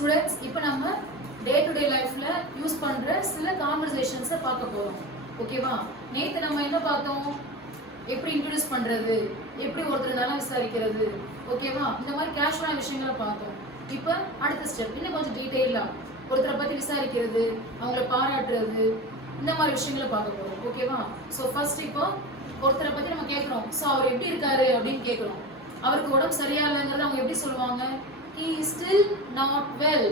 Students இப்போ நம்ம day to day லைஃப்ல யூஸ் பண்ற சில கான்வர்சேஷன்ஸை பார்க்க போறோம். ஓகேவா? நேத்து நம்ம என்ன பார்த்தோம்? எப்படி இன்ட்ரோடியூஸ் பண்றது, எப்படி ஒருத்தர் நலம் விசாரிக்கிறது, ஓகேவா? இந்த மாதிரி கேஷுவலான விஷயங்களை பார்த்தோம். இப்போ அடுத்த ஸ்டெப் இன்னும் கொஞ்சம் டீட்டெயிலா ஒருத்தரை பத்தி விசாரிக்கிறது, அவங்கள பாராட்டுறது, இந்த மாதிரி விஷயங்களை பார்க்க போறோம். ஓகேவா? ஸோ ஃபர்ஸ்ட் இப்போ ஒருத்தரை பத்தி நம்ம கேட்குறோம். ஸோ அவர் எப்படி இருக்காரு அப்படின்னு கேட்குறோம். அவருக்கு உடம்பு சரியா இல்லைங்கிறத அவங்க எப்படி சொல்லுவாங்க? He is still not well.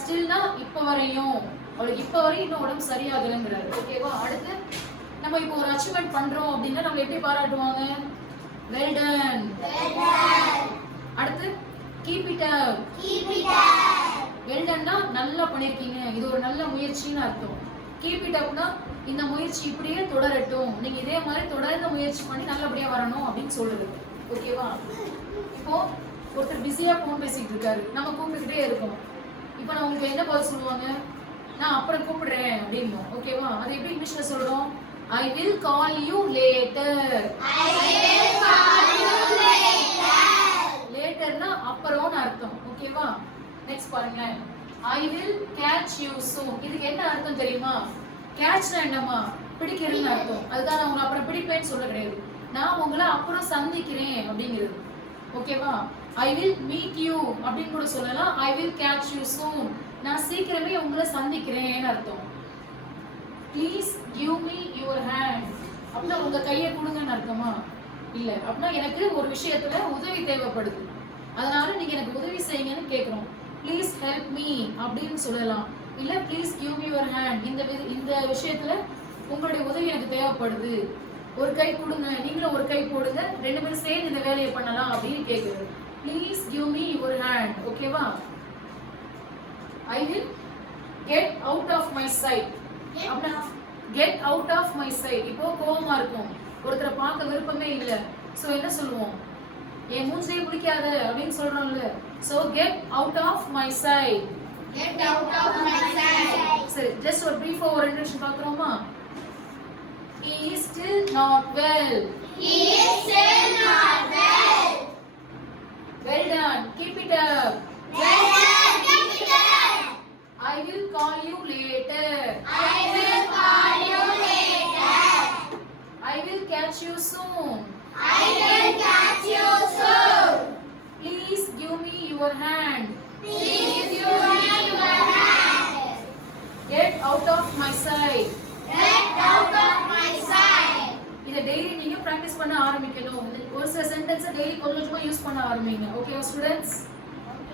ஸ்டில்னா இப்ப வரையும், அவளுக்கு இப்ப வரையும் இன்னும் உடம்பு சரியாகலங்கிறாரு. ஓகேவா? அடுத்து நம்ம இப்போ ஒரு அச்சீவ்மெண்ட் பண்றோம் அப்படின்னா நம்ம எப்படி பாராட்டுவாங்க? Well done. அடுத்து கீப் இட் அப். வெல் டன்னா நல்லா பண்ணிருக்கீங்க, இது ஒரு நல்ல முயற்சின்னு அர்த்தம். கீப் இட் அப்னா இந்த முயற்சி இப்படியே தொடரட்டும், நீங்க இதே மாதிரி தொடர்ந்து முயற்சி பண்ணி நல்லபடியா வரணும் அப்படின்னு சொல்றது. ஓகேவா? இப்போ ஒருத்தர் பிஸியா போன் பேசிட்டு இருக்காரு, நம்ம கூப்பிட்டுக்கிட்டே இருக்கோம். இப்போ நான் உங்களுக்கு என்ன பதில் சொல்லுவாங்க? நான் அப்புறம் கூப்பிடுறேன் அப்படின்னு. ஓகேவா? அது எப்படி இங்கிலீஷ்ல சொல்றோம்? I will call you later. லேட்டர்னா அப்புறம்னு அர்த்தம். ஓகேவா? நெக்ஸ்ட் பாருங்க. I will catch you soon. இதுக்கு என்ன அர்த்தம் தெரியுமா? கேட்ச்னா என்னமா? பிடிக்கிறதுன்னு அர்த்தம். அதுதான் நான் உங்களை அப்புறம் பிடிப்பேன்னு சொல்ல கிடையாது. நான் உங்களை அப்புறம் சந்திக்கிறேன் அப்படிங்கிறது. ஓகேவா? I will meet you அப்படின்னு கூட சொல்லலாம். I will catch you soon. நான் சீக்கிரமே உங்களை சந்திக்கிறேன்னு அர்த்தம். Please give me your hand. அப்படின்னா உங்க கையை கொடுங்கன்னு அர்த்தமா? இல்ல. அப்படின்னா எனக்கு ஒரு விஷயத்துல உதவி தேவைப்படுது, அதனால நீங்க எனக்கு உதவி செய்யுங்கன்னு கேட்கிறோம். Please help me அப்படின்னு சொல்லலாம். இல்ல please give me your hand. இந்த விஷயத்துல உங்களுடைய உதவி எனக்கு தேவைப்படுது, ஒரு கை கொடுங்க, நீங்களும் ஒரு கை போடுங்க, ரெண்டு பேரும் சேர்ந்து இந்த வேலையை பண்ணலாம் அப்படின்னு கேக்குறது. Please give me your hand. ஓகேவா? I will get out of my sight. அப்படின்னா get out of my sight. இப்போ கோவமா இருக்கும், ஒருத்தரை பார்க்க விருப்பமே இல்ல, சோ என்ன சொல்லுவோம்? என் மூஞ்சியே பிடிக்காத அப்படின்னு சொல்றோம்ல. So get out of my sight. சரி, just ஒரு brief ஒரு introduction பார்க்கறோமா? He is still not well. Well done. Keep it up. I will call you later. I will catch you soon. Please give me your hand. Get out of my sight. இதை daily நீங்க practice பண்ண ஆரம்பிக்கணும். ஒரு சில சென்டென்ஸை daily கொஞ்சம் கொஞ்சமா use பண்ண ஆரம்பிங்க. ஓகேவா ஸ்டூடெண்ட்ஸ்?